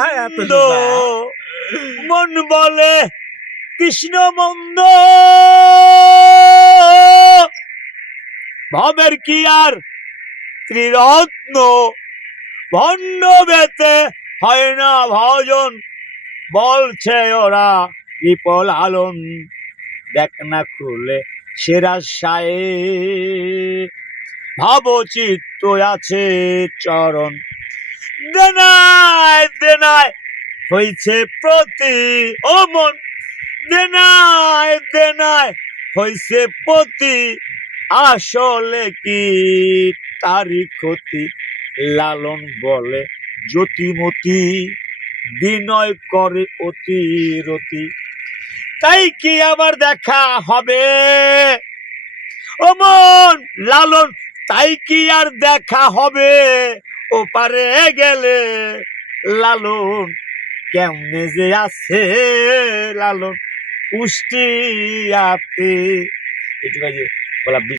এত। মন বলে কৃষ্ণ মন্দ। ভবের কি আর? ত্রিরত্ন। ভণ্ড বেতে হয় না ভজন। বলছে ওরা বিপল আলন দেখ না খুলে সেরা সায়ে। ভাবচিত্ত আছে চরণ। দেনায় প্রতি ও মন দেনায় দেনায় প্রতি। আসলে কি তারি ক্ষতি? লালন বলে জ্যোতিমতি, বিনয় করে অতি রতি তাই কি আবার দেখা হবে? ও মন লালন, তাই কি আর দেখা হবে? ও পারে গেলে লালন কেমনে যে আছে লালন আতে এটুকু বলা